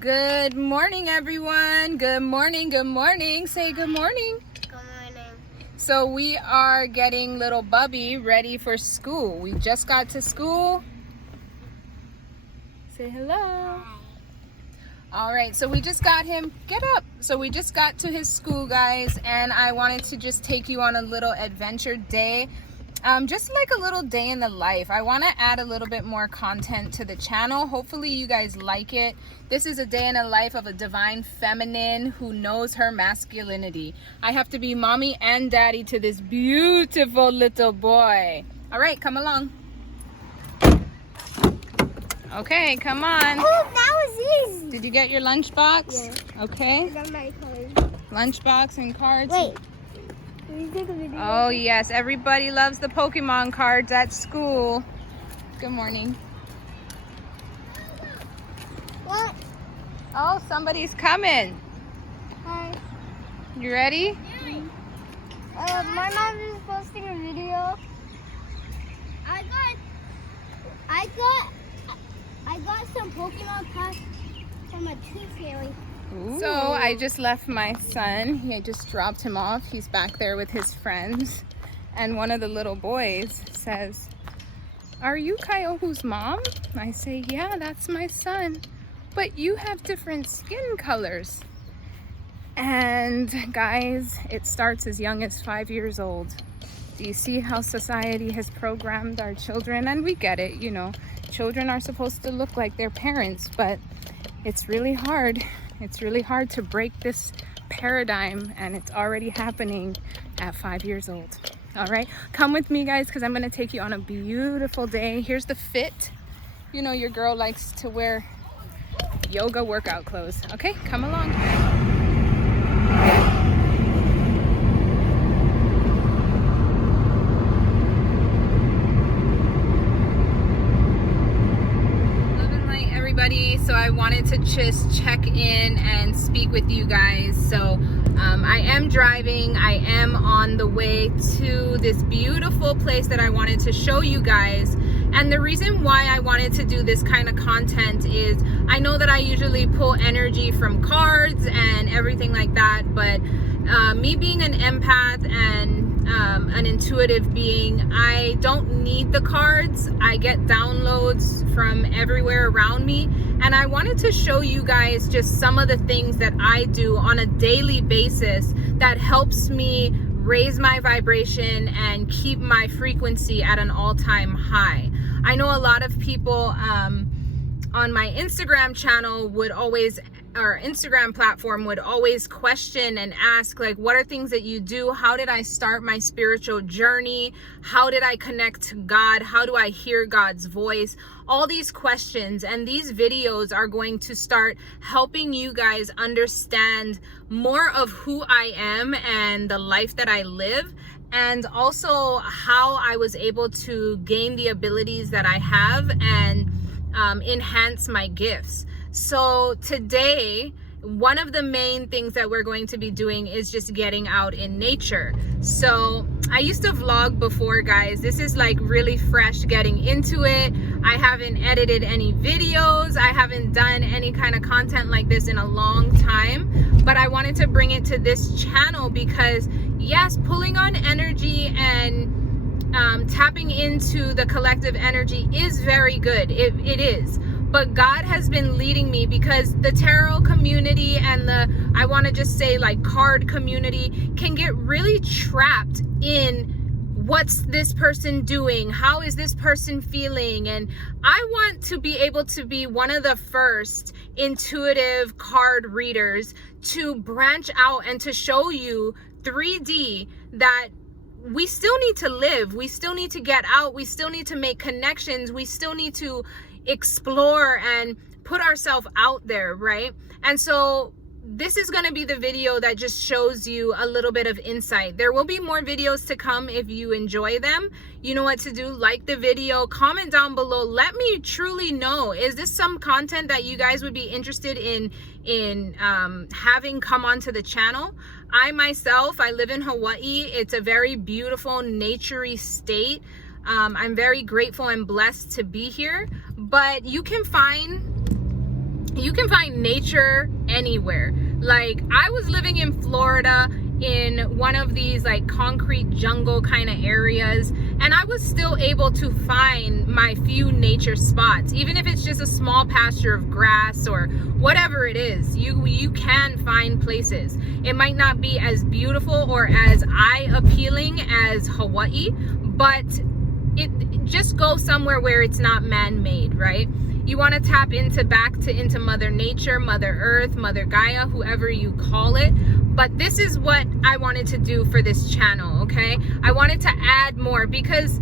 Good morning, everyone. Good morning. Good morning. Say good morning. Good morning. So we are getting little Bubby ready for school. We just got to school. Say hello. Hi. All right, so we just got him. Get up. So we just got to his school, guys, and I wanted to just take you on a little adventure day. Just like a little day in the life. I want to add a little bit more content to the channel. Hopefully you guys like it. This is a day in the life of a divine feminine who knows her masculinity. I have to be mommy and daddy to this beautiful little boy. All right, come along. Okay, come on. Oh, that was easy. Did you get your lunchbox? Yeah. Okay. I got my colors. Lunchbox and cards. Wait. Can you take a video? Oh yes, everybody loves the Pokemon cards at school. Good morning. What? Oh, somebody's coming. Hi. You ready? My mom is posting a video. I got some Pokemon cards from a tooth fairy. So I just left my son. I just dropped him off. He's back there with his friends. And one of the little boys says, "Are you Kyohu's mom?" I say, "Yeah, that's my son. But you have different skin colors." And guys, it starts as young as 5 years old. Do you see how society has programmed our children? And we get it, you know, children are supposed to look like their parents, but it's really hard. It's really hard to break this paradigm, and it's already happening at 5 years old. All right, come with me, guys, because I'm going to take you on a beautiful day. Here's the fit. You know, your girl likes to wear yoga workout clothes. Okay, come along. So I wanted to just check in and speak with you guys. So I am driving. I am on the way to this beautiful place that I wanted to show you guys. And the reason why I wanted to do this kind of content is I know that I usually pull energy from cards and everything like that, but me being an empath and an intuitive being, I don't need the cards. I get downloads from everywhere around me, and I wanted to show you guys just some of the things that I do on a daily basis that helps me raise my vibration and keep my frequency at an all-time high. I know a lot of people on my Instagram channel would always, or Instagram platform would always question and ask, like, what are things that you do? How did I start my spiritual journey? How did I connect to God? How do I hear God's voice? All these questions, and these videos are going to start helping you guys understand more of who I am and the life that I live, and also how I was able to gain the abilities that I have and enhance my gifts. So today, one of the main things that we're going to be doing is just getting out in nature. So I used to vlog before, guys. This is like really fresh getting into it. I haven't edited any videos. I haven't done any kind of content like this in a long time, but I wanted to bring it to this channel because yes, pulling on energy and tapping into the collective energy is very good. It is. But God has been leading me because the tarot community and the, I want to just say like card community can get really trapped in what's this person doing? How is this person feeling? And I want to be able to be one of the first intuitive card readers to branch out and to show you 3D that we still need to live. We still need to get out. We still need to make connections. We still need to explore and put ourselves out there, right? And so this is going to be the video that just shows you a little bit of insight. There will be more videos to come if you enjoy them. You know what to do. Like the video, comment down below. Let me truly know, is this some content that you guys would be interested in having come onto the channel? I myself, I live in Hawaii. It's a very beautiful, naturey state. I'm very grateful and blessed to be here, but you can find you can find nature anywhere. Like, I was living in Florida in one of these like concrete jungle kind of areas, and I was still able to find my few nature spots, even if it's just a small pasture of grass or whatever it is. You can find places. It might not be as beautiful or as eye appealing as Hawaii, but it just go somewhere where it's not man-made, right? You want to tap into Mother Nature, Mother Earth, Mother Gaia, whoever you call it. But this is what I wanted to do for this channel, okay? I wanted to add more because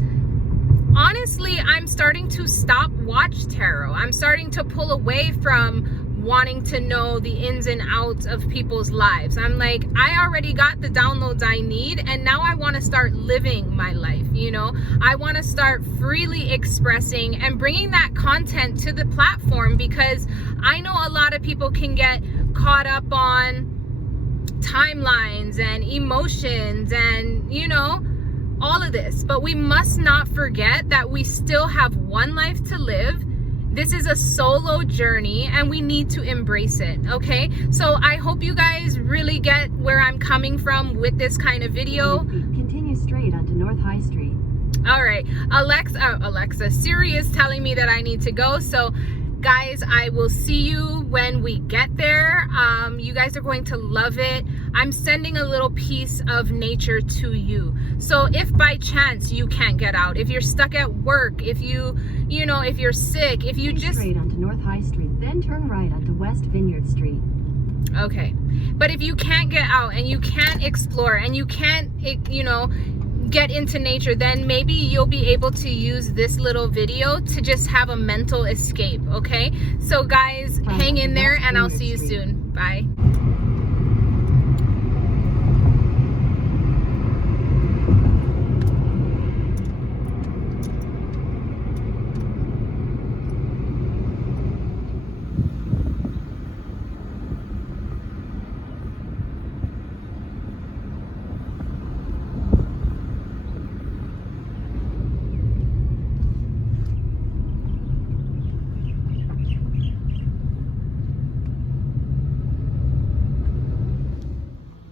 honestly, I'm starting to stop watch tarot. I'm starting to pull away from wanting to know the ins and outs of people's lives. I'm like, I already got the downloads I need, and now I want to start living my life, you know? I want to start freely expressing and bringing that content to the platform, because I know a lot of people can get caught up on timelines and emotions and, you know, all of this. But we must not forget that we still have one life to live. This is a solo journey and we need to embrace it, okay? So I hope you guys really get where I'm coming from with this kind of video. Continue straight onto North High Street. All right, Alexa, Siri is telling me that I need to go. So guys, I will see you when we get there. You guys are going to love it. I'm sending a little piece of nature to you. So if by chance you can't get out, if you're stuck at work, if you know, if you're sick, if you just straight onto North High Street, then turn right onto West Vineyard Street. Okay, but if you can't get out and you can't explore and you can't, you know, get into nature, then maybe you'll be able to use this little video to just have a mental escape, okay? So guys, hang in there and I'll see you soon. Bye.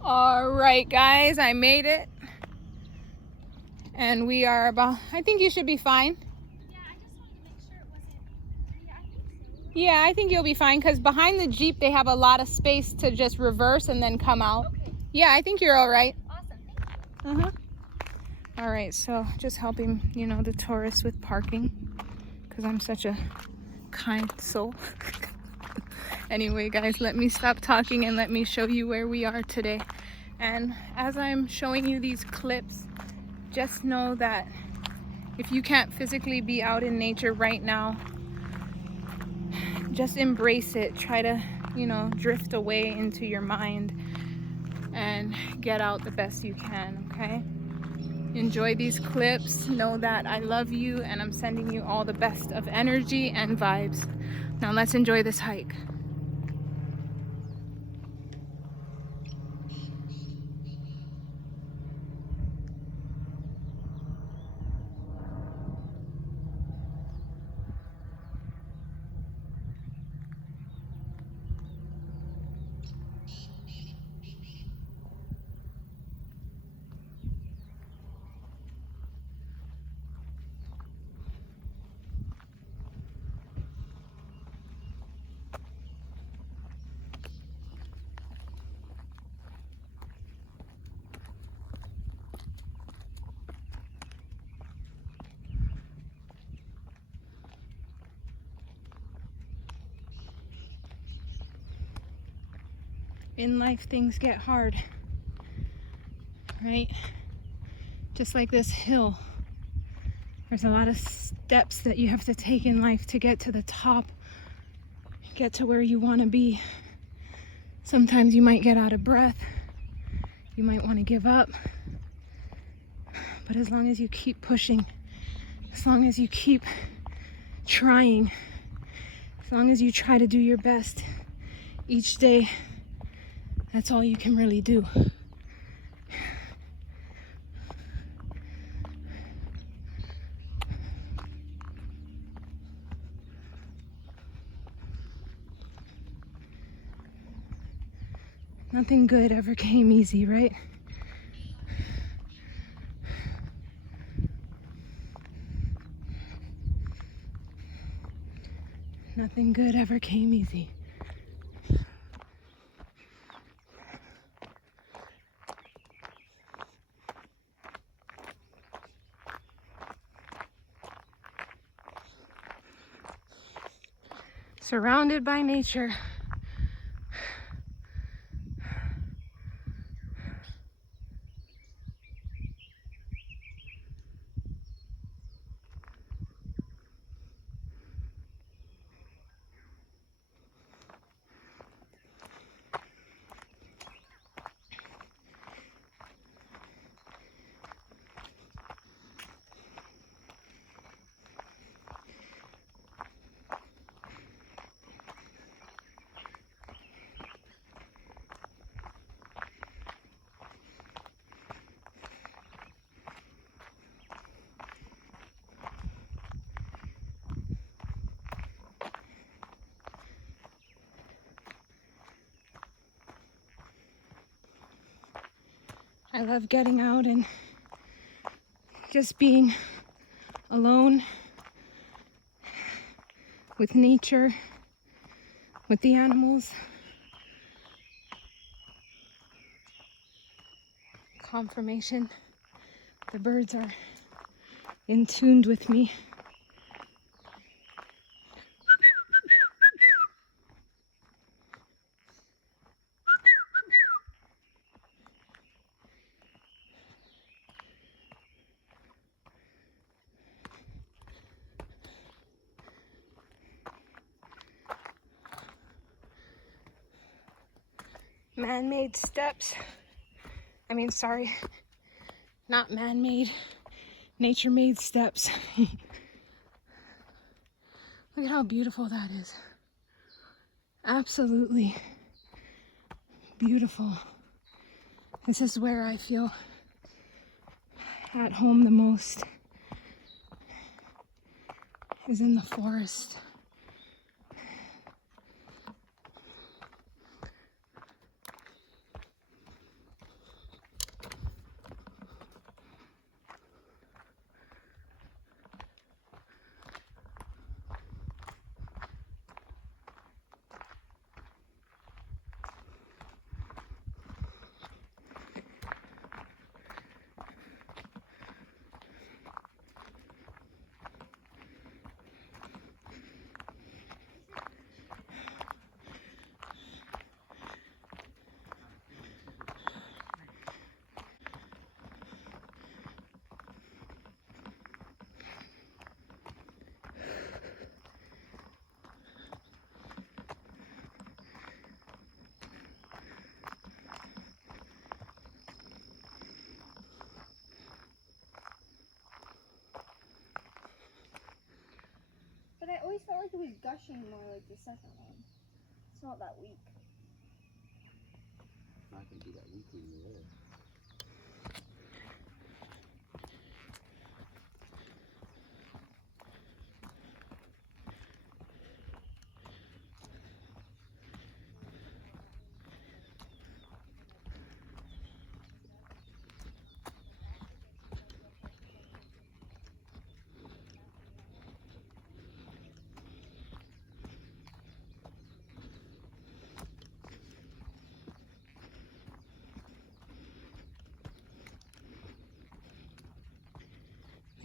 All right, guys, I made it. And we are about, I think you should be fine. Yeah, I just wanted to make sure it wasn't. Yeah, I think so. Yeah, I think you'll be fine because behind the Jeep, they have a lot of space to just reverse and then come out. Okay. Yeah, I think you're all right. Awesome. Thank you. All right, so just helping, you know, the tourists with parking because I'm such a kind soul. Anyway, guys, let me stop talking and let me show you where we are today. And as I'm showing you these clips, just know that if you can't physically be out in nature right now, just embrace it. Try to, you know, drift away into your mind and get out the best you can, okay? Enjoy these clips. Know that I love you and I'm sending you all the best of energy and vibes. Now let's enjoy this hike. In life, things get hard, right? Just like this hill. There's a lot of steps that you have to take in life to get to the top, get to where you want to be. Sometimes you might get out of breath. You might want to give up. But as long as you keep pushing, as long as you keep trying, as long as you try to do your best each day, that's all you can really do. Nothing good ever came easy, right? Nothing good ever came easy. Surrounded by nature. I love getting out and just being alone with nature, with the animals. Confirmation, the birds are in tune with me. Man-made steps. Sorry, not man-made, nature-made steps. Look at how beautiful that is. Absolutely beautiful. This is where I feel at home the most, is in the forest. But I always felt like it was gushing more like the second one. It's not that weak. It's not going to be that weak when you're there.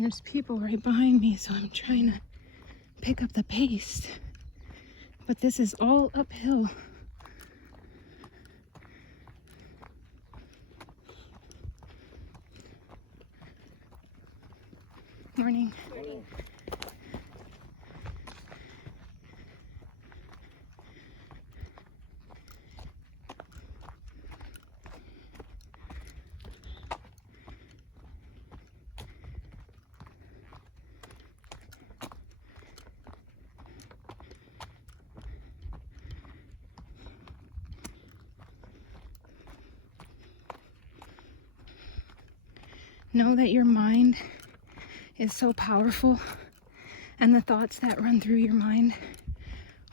There's people right behind me, so I'm trying to pick up the pace. But this is all uphill. Morning. Morning. Know that your mind is so powerful, and the thoughts that run through your mind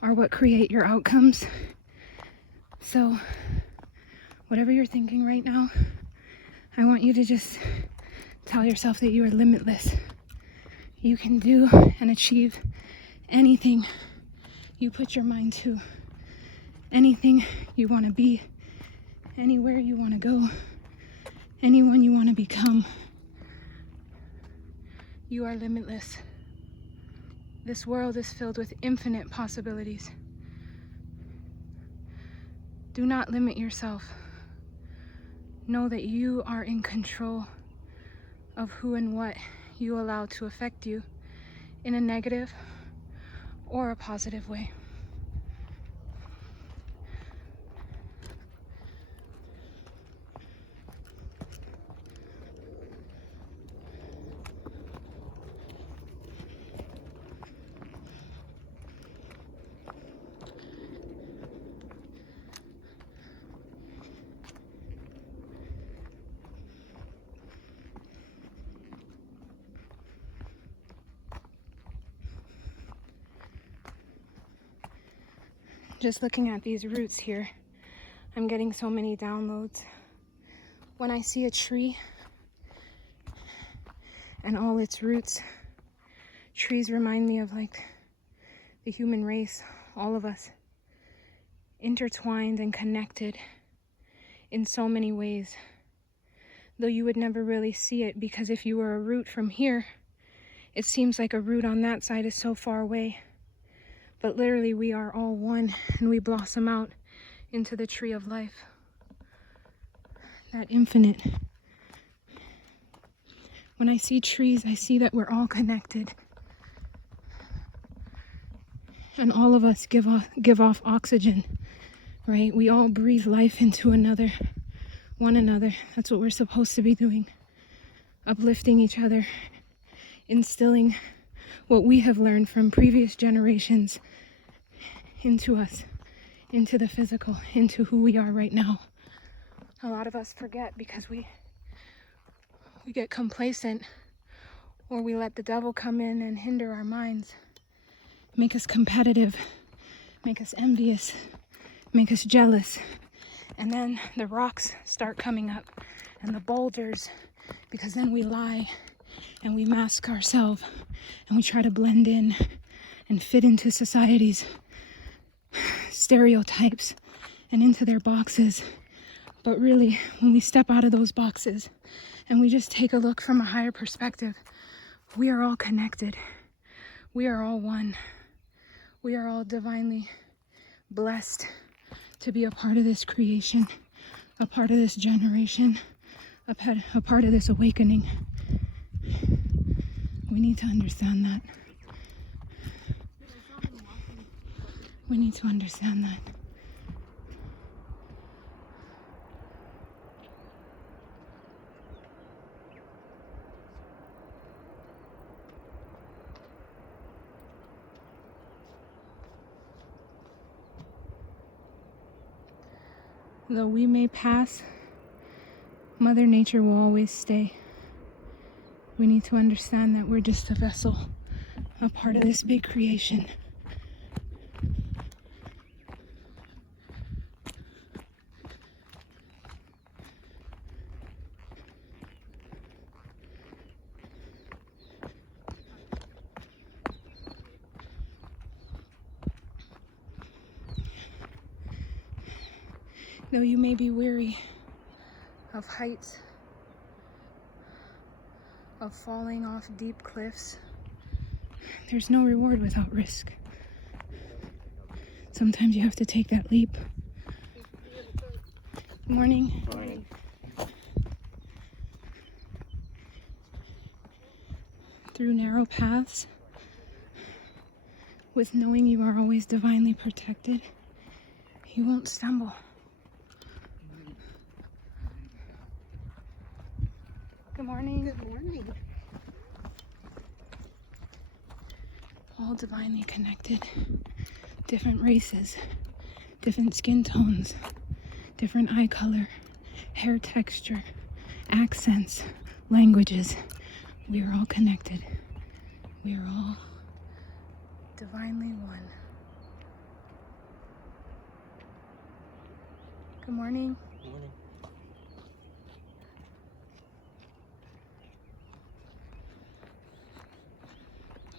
are what create your outcomes. So Whatever you're thinking right now, I want you to just tell yourself that you are limitless. You can do and achieve anything you put your mind to, anything you want to be, anywhere you want to go, anyone you want to become. You are limitless. This world is filled with infinite possibilities. Do not limit yourself. Know that you are in control of who and what you allow to affect you in a negative or a positive way. Just looking at these roots here, I'm getting so many downloads. When I see a tree and all its roots, trees remind me of like the human race, all of us, intertwined and connected in so many ways. Though you would never really see it, because if you were a root from here, it seems like a root on that side is so far away. But literally we are all one, and we blossom out into the tree of life. That infinite. When I see trees, I see that we're all connected. And all of us give off oxygen, right? We all breathe life into one another. That's what we're supposed to be doing. Uplifting each other, instilling what we have learned from previous generations into us, into the physical, into who we are right now. A lot of us forget because we get complacent, or we let the devil come in and hinder our minds, make us competitive, make us envious, make us jealous. And then the rocks start coming up and the boulders, because then we lie and we mask ourselves and we try to blend in and fit into society's stereotypes and into their boxes. But really, when we step out of those boxes and we just take a look from a higher perspective, we are all connected. We are all one. We are all divinely blessed to be a part of this creation, a part of this generation, a part of this awakening. We need to understand that. We need to understand that. Though we may pass, Mother Nature will always stay. We need to understand that we're just a vessel, a part of this big creation. Though you may be weary of heights, of falling off deep cliffs, there's no reward without risk. Sometimes you have to take that leap. Good morning. Morning. Through narrow paths, with knowing you are always divinely protected, you won't stumble. Good morning. Good morning. All divinely connected. Different races, different skin tones, different eye color, hair texture, accents, languages. We are all connected. We are all divinely one. Good morning. Morning.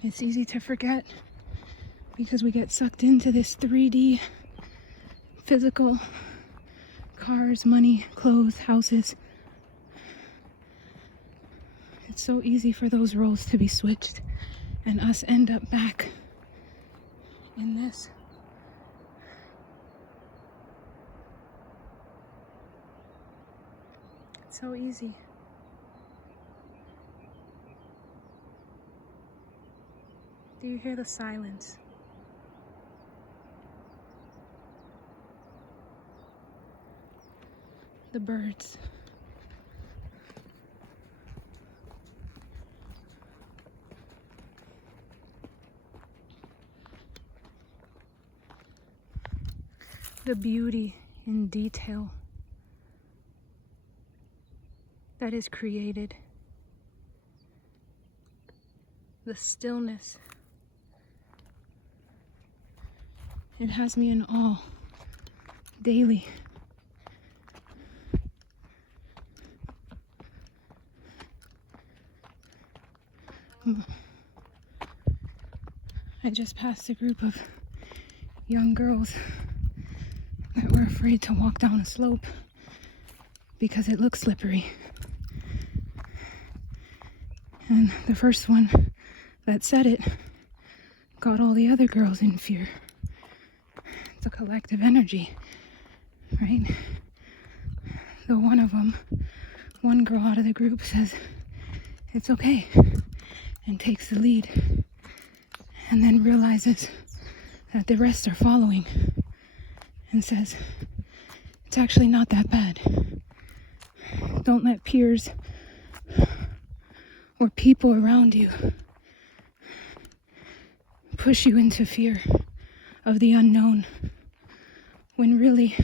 It's easy to forget because we get sucked into this 3D physical cars, money, clothes, houses. It's so easy for those roles to be switched and us end up back in this. It's so easy. Do you hear the silence? The birds. The beauty in detail that is created. The stillness. It has me in awe daily. I just passed a group of young girls that were afraid to walk down a slope because it looked slippery. And the first one that said it got all the other girls in fear. It's a collective energy, right? The one girl out of the group says, "It's okay," and takes the lead, and then realizes that the rest are following and says, "It's actually not that bad. Don't let peers or people around you push you into fear of the unknown when really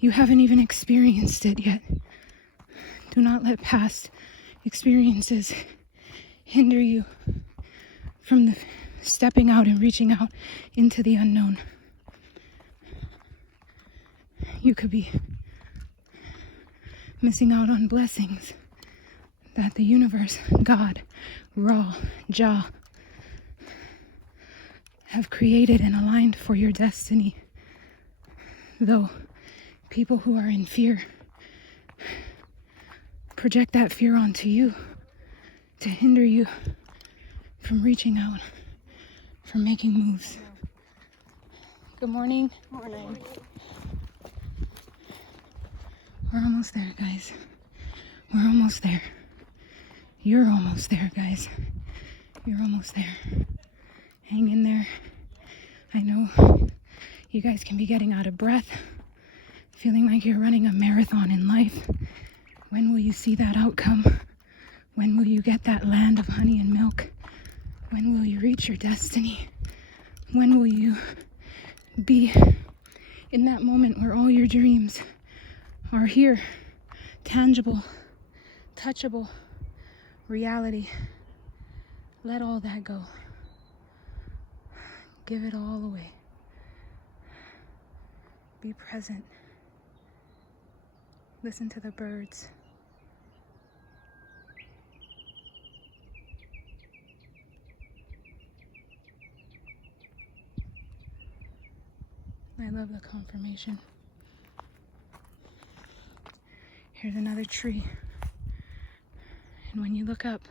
you haven't even experienced it yet. Do not let past experiences hinder you from stepping out and reaching out into the unknown. You could be missing out on blessings that the universe, God, Ra, Jah, have created and aligned for your destiny. Though people who are in fear project that fear onto you to hinder you from reaching out, from making moves. Good morning. Morning. We're almost there, guys. We're almost there. You're almost there, guys. You're almost there. Hang in there. I know you guys can be getting out of breath, feeling like you're running a marathon in life. When will you see that outcome? When will you get that land of honey and milk? When will you reach your destiny? When will you be in that moment where all your dreams are here, tangible, touchable, reality? Let all that go. Give it all away. Be present. Listen to the birds. I love the confirmation. Here's another tree. And when you look up,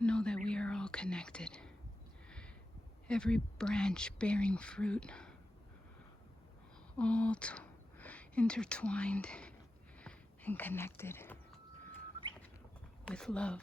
know that we are all connected. Every branch bearing fruit, all intertwined and connected with love.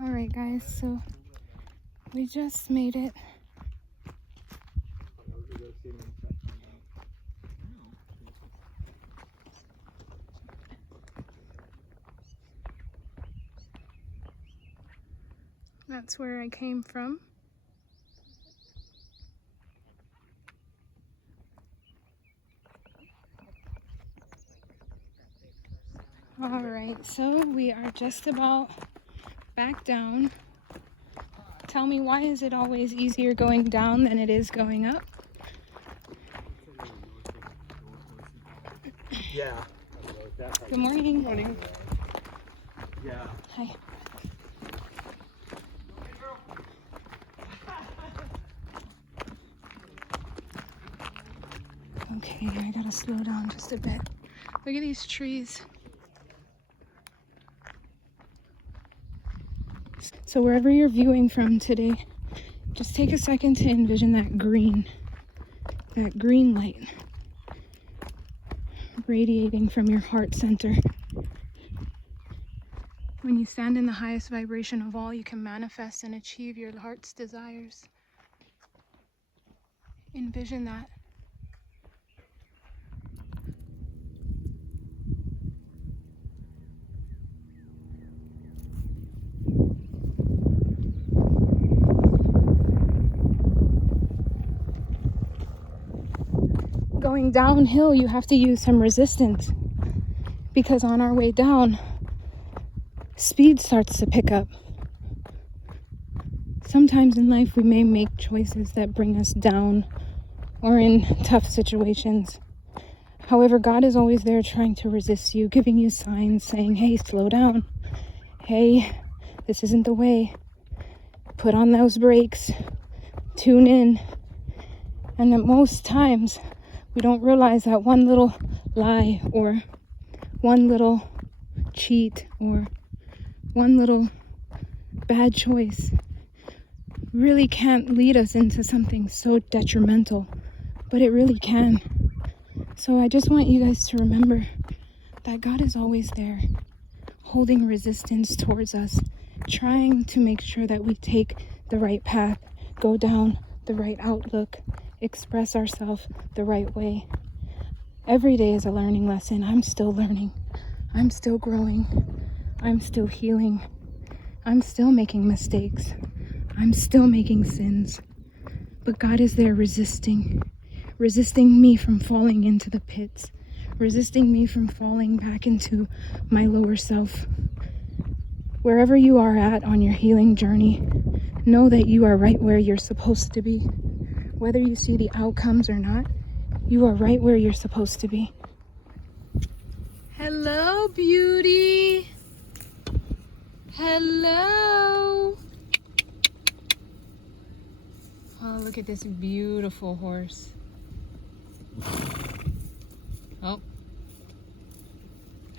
All right, guys, so we just made it. That's where I came from. All right, so we are just about back down. Tell me, why is it always easier going down than it is going up? Yeah. Good morning. Good morning. Yeah. Hi. Okay, I gotta slow down just a bit. Look at these trees. So wherever you're viewing from today, just take a second to envision that green light radiating from your heart center. When you stand in the highest vibration of all, you can manifest and achieve your heart's desires. Envision that. Going downhill, you have to use some resistance, because on our way down, speed starts to pick up. Sometimes in life we may make choices that bring us down or in tough situations. However, God is always there trying to resist you, giving you signs saying, hey, slow down. Hey, this isn't the way. Put on those brakes. Tune in. And at most times, we don't realize that one little lie or one little cheat or one little bad choice really can't lead us into something so detrimental, but it really can. So I just want you guys to remember that God is always there, holding resistance towards us, trying to make sure that we take the right path, go down the right outlook, express ourselves the right way. Every day is a learning lesson. I'm still learning. I'm still growing. I'm still healing. I'm still making mistakes. I'm still making sins. But God is there resisting me from falling into the pits, resisting me from falling back into my lower self. Wherever you are at on your healing journey, know that you are right where you're supposed to be. Whether you see the outcomes or not, you are right where you're supposed to be. Hello, beauty. Hello. Oh, look at this beautiful horse. Oh,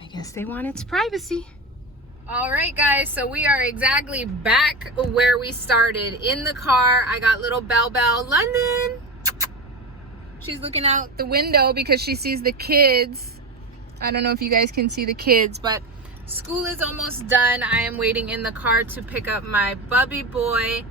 I guess they want its privacy. All right, guys, so we are exactly back where we started, in the car. I got little Belle London. She's looking out the window because she sees the kids. I don't know if you guys can see the kids, but school is almost done. I am waiting in the car to pick up my bubby boy.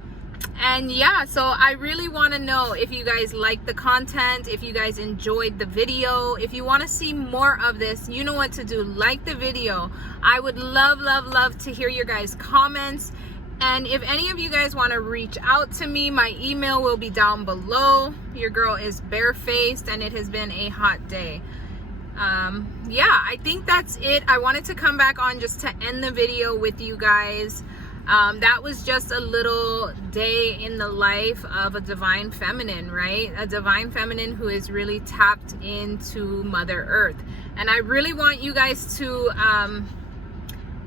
And yeah, so I really want to know if you guys like the content, if you guys enjoyed the video. If you want to see more of this, you know what to do. Like the video. I would love to hear your guys' comments. And if any of you guys want to reach out to me, my email will be down below. Your girl is barefaced and it has been a hot day. Yeah, I think that's it. I wanted to come back on just to end the video with you guys. That was just a little day in the life of a divine feminine, right? A divine feminine who is really tapped into Mother Earth. And I really want you guys to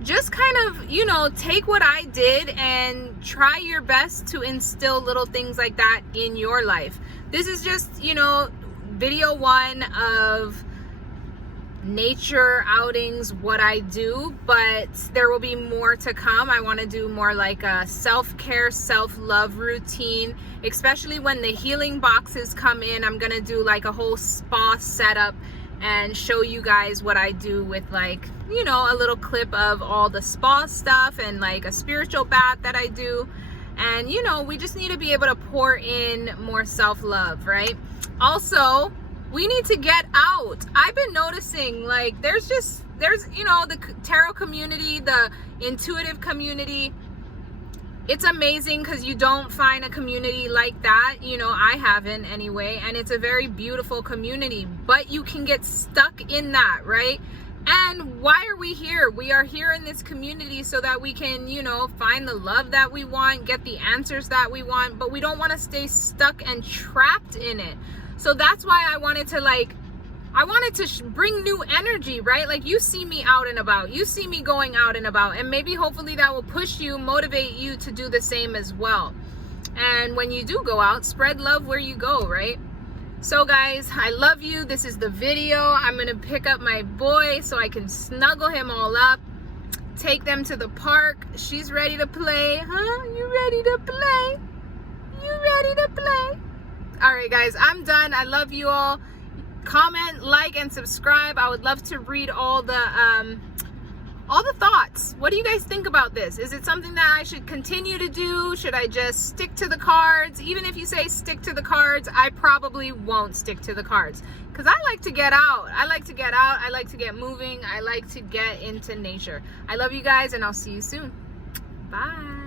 just kind of, you know, take what I did and try your best to instill little things like that in your life. This is just, you know, video one of nature outings, what I do, but there will be more to come. I want to do more like a self-care, self-love routine, especially when the healing boxes come in. I'm gonna do like a whole spa setup and show you guys what I do with, like, you know, a little clip of all the spa stuff and like a spiritual bath that I do. And you know, we just need to be able to pour in more self-love, right? Also, we need to get out. I've been noticing, like, there's you know, the tarot community, the intuitive community. It's amazing because you don't find a community like that. You know, I haven't anyway, and it's a very beautiful community, but you can get stuck in that, right? And why are we here? We are here in this community so that we can, you know, find the love that we want, get the answers that we want, but we don't want to stay stuck and trapped in it. So that's why I wanted to bring new energy, right? Like, you see me out and about, you see me going out and about, and maybe hopefully that will push you, motivate you to do the same as well. And when you do go out, spread love where you go, right? So guys, I love you. This is the video. I'm gonna pick up my boy so I can snuggle him all up, take them to the park. She's ready to play. Huh? You ready to play? You ready to play? All right guys, I'm done. I love you all. Comment, like, and subscribe. I would love to read all the thoughts. What do you guys think about this? Is it something that I should continue to do? Should I just stick to the cards? Even if you say stick to the cards, I probably won't stick to the cards, because I like to get out. I like to get out. I like to get moving. I like to get into nature. I love you guys, and I'll see you soon. Bye.